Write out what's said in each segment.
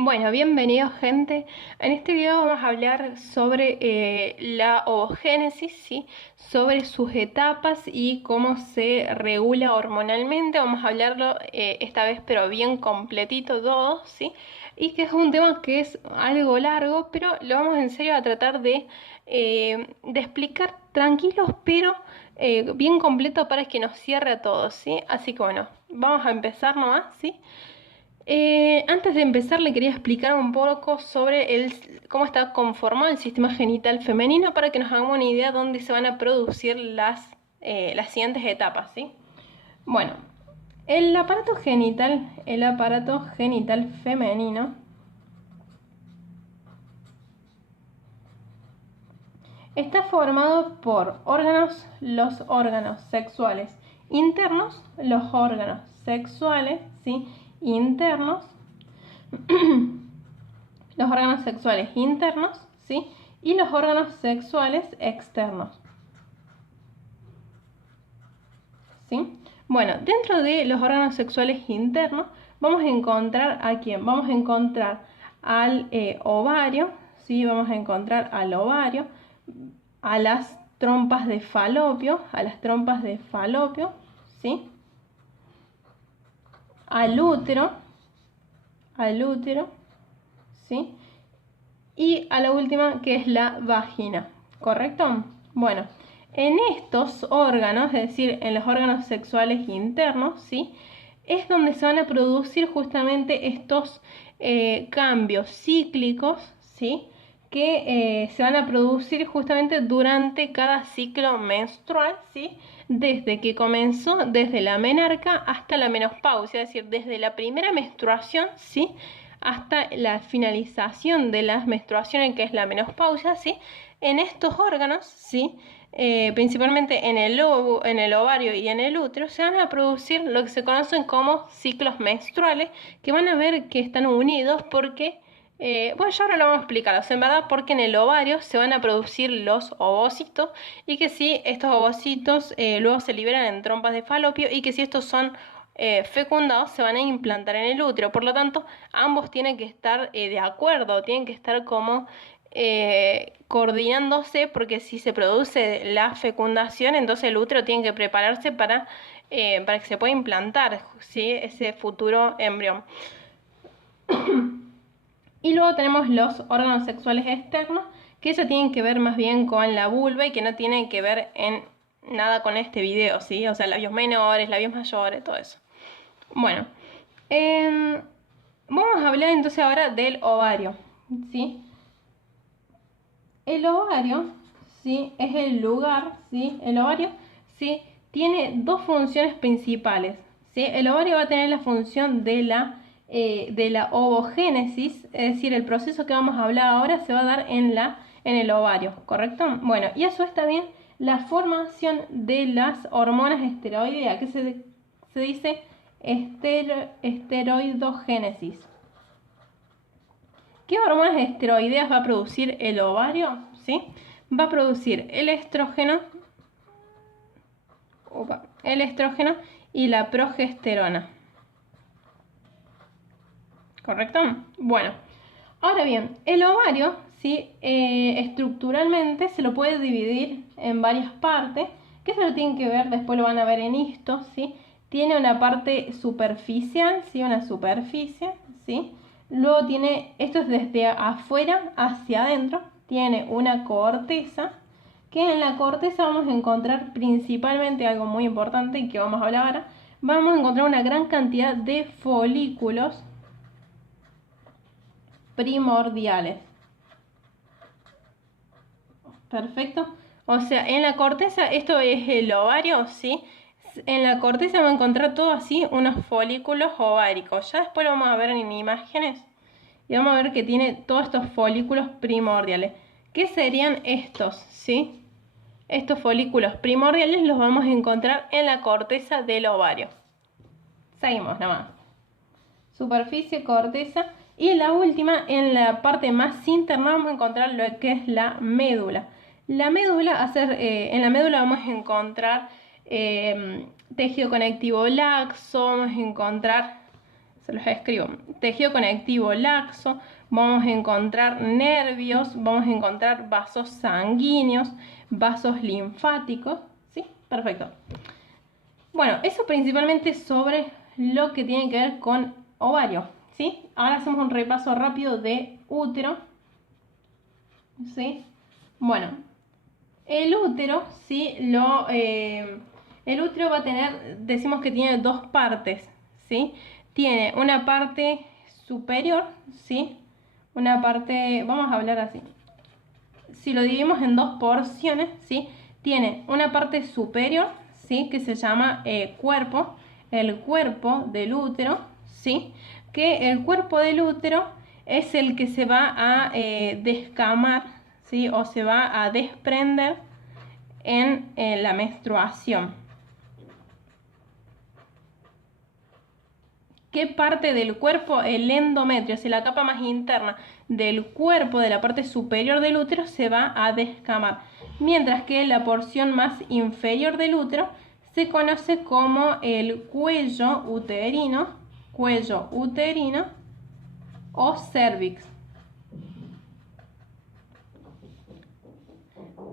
Bueno, bienvenidos gente. En este video vamos a hablar sobre la ovogénesis, ¿sí? Sobre sus etapas y cómo se regula hormonalmente. Vamos a hablarlo esta vez pero bien completito todo, ¿sí? Y que es un tema que es algo largo, pero lo vamos en serio a tratar de explicar tranquilos, pero bien completo para que nos cierre a todos, ¿sí? Así que bueno, vamos a empezar nomás, ¿sí? Antes de empezar le quería explicar un poco sobre cómo está conformado el sistema genital femenino para que nos hagamos una idea de dónde se van a producir las siguientes etapas, ¿sí? Bueno, el aparato genital femenino está formado por los órganos sexuales internos, los órganos sexuales, ¿sí? Internos, los órganos sexuales internos, ¿sí? Y los órganos sexuales externos, ¿sí? Bueno, dentro de los órganos sexuales internos vamos a encontrar ¿a quién? Vamos a encontrar al ovario, ¿sí? Vamos a encontrar al ovario, a las trompas de falopio, ¿sí? Al útero, ¿sí? Y a la última, que es la vagina, ¿correcto? Bueno, en estos órganos, es decir, en los órganos sexuales internos, ¿sí? Es donde se van a producir justamente estos cambios cíclicos, ¿sí? Que se van a producir justamente durante cada ciclo menstrual, ¿sí? Desde que comenzó, desde la menarca hasta la menopausia, es decir, desde la primera menstruación, ¿sí? Hasta la finalización de las menstruaciones, que es la menopausia, ¿sí? En estos órganos, ¿sí? Principalmente en el ovario y en el útero, se van a producir lo que se conocen como ciclos menstruales, que van a ver que están unidos porque bueno, ya ahora lo vamos a explicar, o sea, en verdad porque en el ovario se van a producir los ovocitos y que si estos ovocitos luego se liberan en trompas de falopio y que si estos son fecundados se van a implantar en el útero. Por lo tanto, ambos tienen que estar de acuerdo, tienen que estar como coordinándose, porque si se produce la fecundación, entonces el útero tiene que prepararse para que se pueda implantar, ¿sí? Ese futuro embrión. Y luego tenemos los órganos sexuales externos, que ya tienen que ver más bien con la vulva y que no tienen que ver en nada con este video, ¿sí? O sea, labios menores, labios mayores, todo eso. Bueno, vamos a hablar entonces ahora del ovario, ¿sí? El ovario, ¿sí? Es el lugar, ¿sí? El ovario, ¿sí? Tiene dos funciones principales, ¿sí? El ovario va a tener la función de la ovogénesis, es decir, el proceso que vamos a hablar ahora se va a dar en el ovario, ¿correcto? Bueno, y eso está bien la formación de las hormonas esteroideas, que se dice esteroidogénesis. ¿Qué hormonas esteroideas va a producir el ovario? ¿Sí? Va a producir el estrógeno y la progesterona. ¿Correcto? Bueno, ahora bien, el ovario, ¿sí? Estructuralmente se lo puede dividir en varias partes, que eso lo tienen que ver, después lo van a ver en esto, ¿sí? Tiene una parte superficial, ¿sí? Una superficie, ¿sí? Luego tiene, esto es desde afuera hacia adentro, tiene una corteza, que en la corteza vamos a encontrar principalmente algo muy importante y que vamos a hablar ahora, vamos a encontrar una gran cantidad de folículos primordiales. Perfecto. O sea, en la corteza, esto es el ovario, ¿sí? En la corteza vamos a encontrar todo así, unos folículos ováricos. Ya después lo vamos a ver en imágenes. Y vamos a ver que tiene todos estos folículos primordiales. ¿Qué serían estos? ¿Sí? Estos folículos primordiales los vamos a encontrar en la corteza del ovario. Seguimos nada más. Superficie, corteza Y la última, en la parte más interna vamos a encontrar lo que es la médula. La médula, en la médula vamos a encontrar tejido conectivo laxo, vamos a encontrar, se los escribo, tejido conectivo laxo, vamos a encontrar nervios, vamos a encontrar vasos sanguíneos, vasos linfáticos, ¿sí? Perfecto. Bueno, eso principalmente sobre lo que tiene que ver con ovario, ¿sí? Ahora hacemos un repaso rápido de útero, ¿sí? Bueno, el útero, ¿sí? El útero va a tener, decimos que tiene dos partes, ¿sí? Tiene una parte superior, ¿sí? Una parte, vamos a hablar así. Si lo dividimos en dos porciones, ¿sí? Tiene una parte superior, ¿sí? Que se llama cuerpo, el cuerpo del útero, ¿sí? Que el cuerpo del útero es el que se va a descamar, ¿sí? O se va a desprender en la menstruación. ¿Qué parte del cuerpo? El endometrio, es la capa más interna del cuerpo, de la parte superior del útero, se va a descamar. Mientras que la porción más inferior del útero se conoce como el cuello uterino o cervix.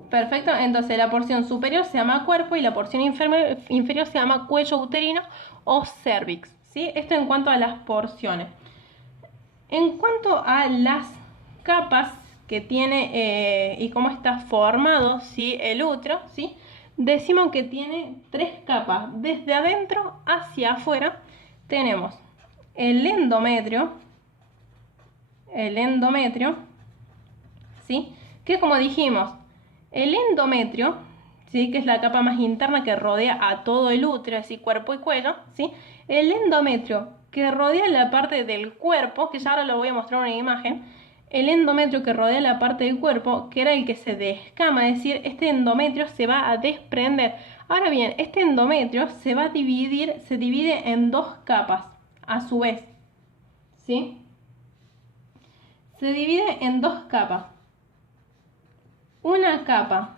Perfecto, entonces la porción superior se llama cuerpo y la porción inferior se llama cuello uterino o cervix, ¿sí? Esto en cuanto a las porciones. En cuanto a las capas que tiene y cómo está formado, ¿sí? El útero, ¿sí? Decimos que tiene tres capas. Desde adentro hacia afuera tenemos el endometrio, ¿sí? Que como dijimos, el endometrio, ¿sí? Que es la capa más interna que rodea a todo el útero, es decir, cuerpo y cuello, ¿sí? El endometrio que rodea la parte del cuerpo, que ya ahora lo voy a mostrar en una imagen, el endometrio que rodea la parte del cuerpo, que era el que se descama, es decir, este endometrio se va a desprender. Ahora bien, este endometrio se va a dividir, se divide en dos capas, a su vez, ¿sí? Se divide en dos capas. Una capa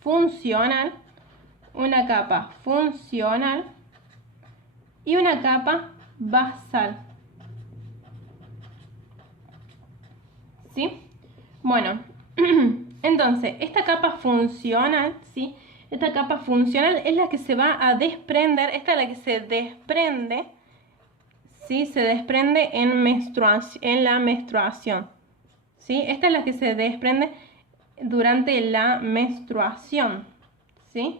funcional y una capa basal. ¿Sí? Bueno, entonces, esta capa funcional, ¿sí? Esta capa funcional es la que se va a desprender, esta es la que se desprende, ¿sí? Se desprende en la menstruación, ¿sí? Esta es la que se desprende durante la menstruación, ¿sí?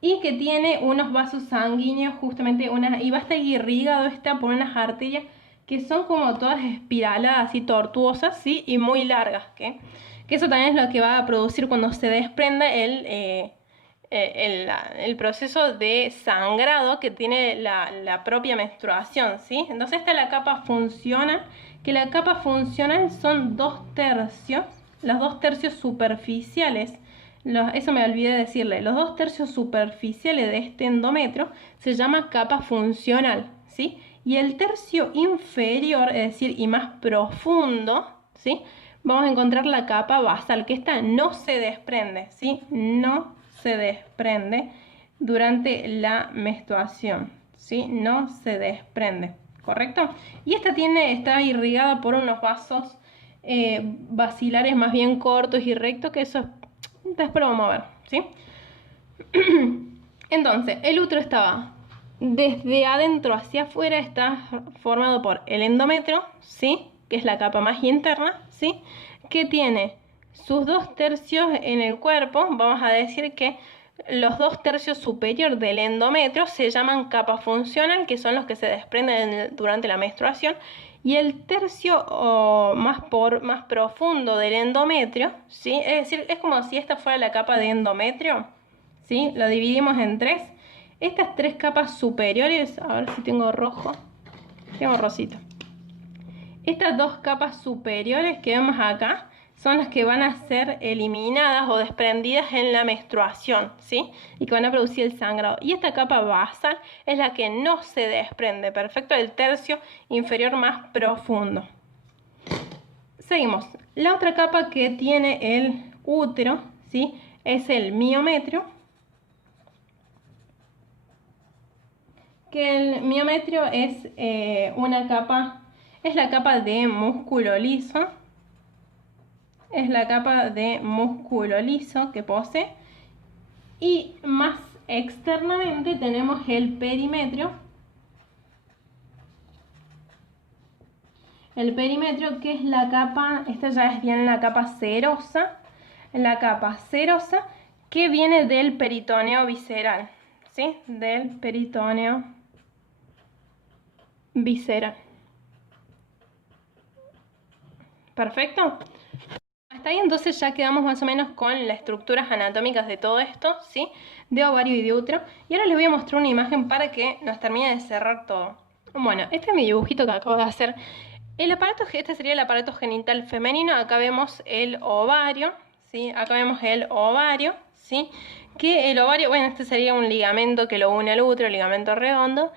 Y que tiene unos vasos sanguíneos, justamente y va a estar irrigado por unas arterias que son como todas espiraladas y tortuosas, ¿sí? Y muy largas, que eso también es lo que va a producir cuando se desprende el proceso de sangrado que tiene la propia menstruación, ¿sí? Entonces esta es la capa funcional, que la capa funcional son 2/3, los 2/3 superficiales, eso me olvidé decirle, los 2/3 superficiales de este endometrio se llama capa funcional, ¿sí? Y el tercio inferior, es decir, y más profundo, ¿sí? Vamos a encontrar la capa basal, que esta no se desprende, ¿sí? No se desprende durante la menstruación, ¿sí? No se desprende, ¿correcto? Y esta está irrigada por unos vasos basilares más bien cortos y rectos, que eso después lo vamos a ver, ¿sí? Entonces, el útero estaba desde adentro hacia afuera, está formado por el endometrio, ¿sí? Que es la capa más interna, ¿sí? Que tiene sus 2/3 en el cuerpo. Vamos a decir que los 2/3 superior del endometrio se llaman capa funcional, que son los que se desprenden durante la menstruación, y el tercio más profundo del endometrio, ¿sí? Es decir, es como si esta fuera la capa de endometrio, ¿sí? Lo dividimos en tres. Estas tres capas superiores, a ver si tengo rojo, tengo rosito. Estas dos capas superiores que vemos acá son las que van a ser eliminadas o desprendidas en la menstruación, ¿sí? Y que van a producir el sangrado. Y esta capa basal es la que no se desprende, perfecto, el tercio inferior más profundo. Seguimos. La otra capa que tiene el útero, ¿sí? Es el miometrio. Que el miometrio es una capa, es la capa de músculo liso. Es la capa de músculo liso que posee. Y más externamente tenemos el perimetrio. El perimetrio, que es la capa, esta ya es bien la capa serosa. La capa serosa que viene del peritoneo visceral, ¿sí? Del peritoneo visceral. Perfecto. Hasta ahí entonces ya quedamos más o menos con las estructuras anatómicas de todo esto, ¿sí? De ovario y de útero. Y ahora les voy a mostrar una imagen para que nos termine de cerrar todo. Bueno, este es mi dibujito que acabo de hacer. El aparato, este sería el aparato genital femenino. Acá vemos el ovario, ¿sí? Acá vemos el ovario, ¿sí? Que el ovario, bueno, este sería un ligamento que lo une al útero, el ligamento redondo.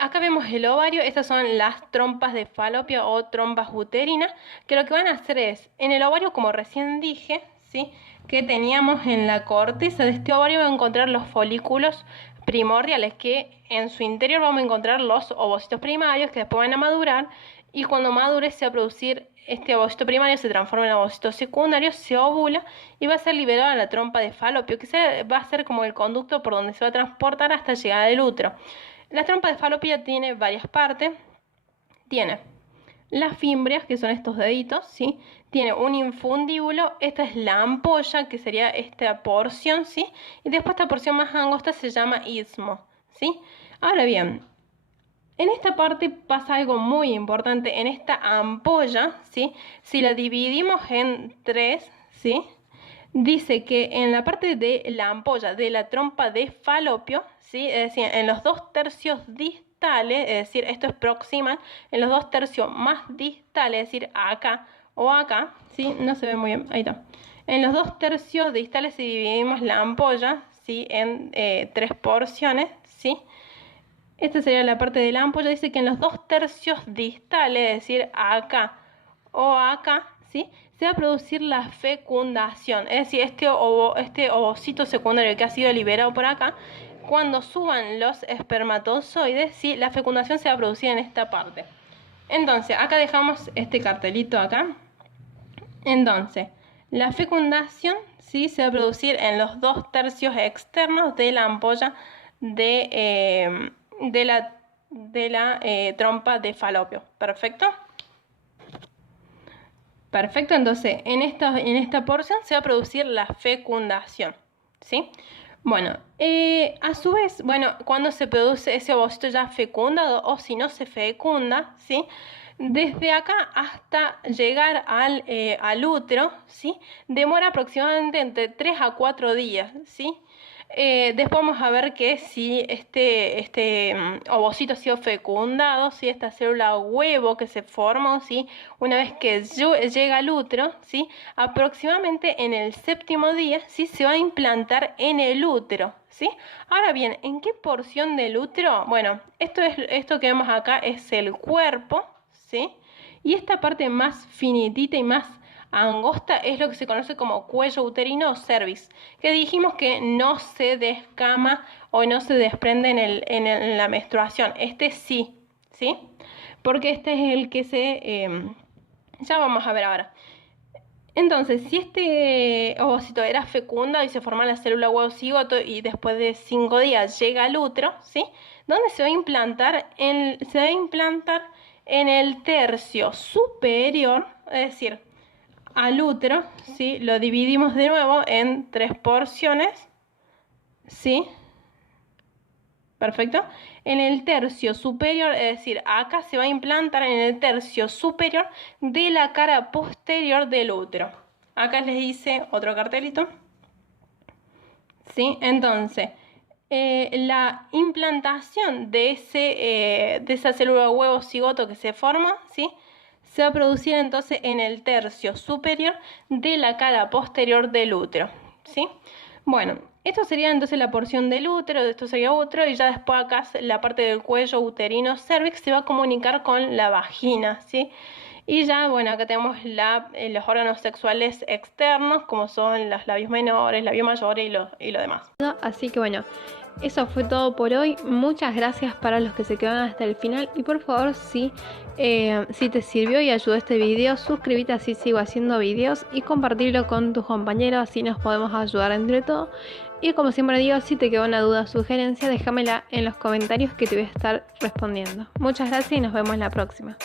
Acá vemos el ovario, estas son las trompas de Falopio o trompas uterinas, que lo que van a hacer es, en el ovario, como recién dije, ¿sí? Que teníamos en la corteza de este ovario, vamos a encontrar los folículos primordiales, que en su interior vamos a encontrar los ovocitos primarios, que después van a madurar, y cuando madure se va a producir este ovocito primario, se transforma en ovocito secundario, se ovula y va a ser liberado a la trompa de Falopio, que va a ser como el conducto por donde se va a transportar hasta llegar al útero. La trompa de Falopio tiene varias partes. Tiene las fimbrias, que son estos deditos, ¿sí? Tiene un infundíbulo, esta es la ampolla, que sería esta porción, ¿sí? Y después esta porción más angosta se llama istmo, ¿sí? Ahora bien, en esta parte pasa algo muy importante. En esta ampolla, ¿sí? Si la dividimos en tres, ¿sí? Dice que en la parte de la ampolla de la trompa de Falopio, ¿sí? Es decir, en los 2/3 distales, es decir, esto es proximal, en los 2/3 más distales, es decir, acá o acá, ¿sí? No se ve muy bien, ahí está. En los 2/3 distales, si dividimos la ampolla, ¿sí? En 3 porciones, ¿sí? Esta sería la parte de la ampolla. Dice que en los 2/3 distales, es decir, acá o acá, ¿sí? Se va a producir la fecundación. Es decir, este ovocito secundario que ha sido liberado por acá, cuando suban los espermatozoides, ¿sí? La fecundación se va a producir en esta parte. Entonces, acá dejamos este cartelito acá. Entonces, la fecundación, ¿sí? Se va a producir en los 2/3 externos de la ampolla de la trompa de Falopio. ¿Perfecto? Perfecto, entonces en esta porción se va a producir la fecundación, ¿sí? Bueno, a su vez, bueno, cuando se produce ese ovocito ya fecundado o si no se fecunda, ¿sí? Desde acá hasta llegar al útero, ¿sí? Demora aproximadamente entre 3 a 4 días, ¿sí? Después vamos a ver que si este ovocito ha sido fecundado, si esta célula huevo que se formó, ¿sí? Una vez que llega al útero, ¿sí? Aproximadamente en el 7º día, ¿sí? Se va a implantar en el útero, ¿sí? Ahora bien, ¿en qué porción del útero? Bueno, esto que vemos acá es el cuerpo, ¿sí? Y esta parte más finitita y más angosta es lo que se conoce como cuello uterino o cervix, que dijimos que no se descama o no se desprende en la menstruación. Este sí, ¿sí? Porque este es el que ya vamos a ver ahora. Entonces, si este ovocito era fecundado y se forma la célula huevo cigoto y después de 5 días llega al útero, ¿sí? ¿Dónde se va a implantar? Se va a implantar en el tercio superior, es decir, al útero, ¿sí? Lo dividimos de nuevo en 3 porciones, ¿sí? Perfecto. En el tercio superior, es decir, acá se va a implantar en el tercio superior de la cara posterior del útero. Acá les hice otro cartelito, ¿sí? Entonces, la implantación de esa célula huevo cigoto que se forma, ¿sí? se va a producir entonces en el tercio superior de la cara posterior del útero, ¿sí? Bueno, esto sería entonces la porción del útero, esto sería útero, y ya después acá la parte del cuello uterino cervix se va a comunicar con la vagina, ¿sí? Y ya, bueno, acá tenemos los órganos sexuales externos, como son los labios menores, labio mayor y lo demás. Así que bueno, eso fue todo por hoy. Muchas gracias para los que se quedaron hasta el final. Y por favor, si te sirvió y ayudó este video, suscríbete, así sigo haciendo videos, y compartirlo con tus compañeros, así nos podemos ayudar entre todos. Y como siempre digo, si te quedó una duda o sugerencia, déjamela en los comentarios que te voy a estar respondiendo. Muchas gracias y nos vemos la próxima.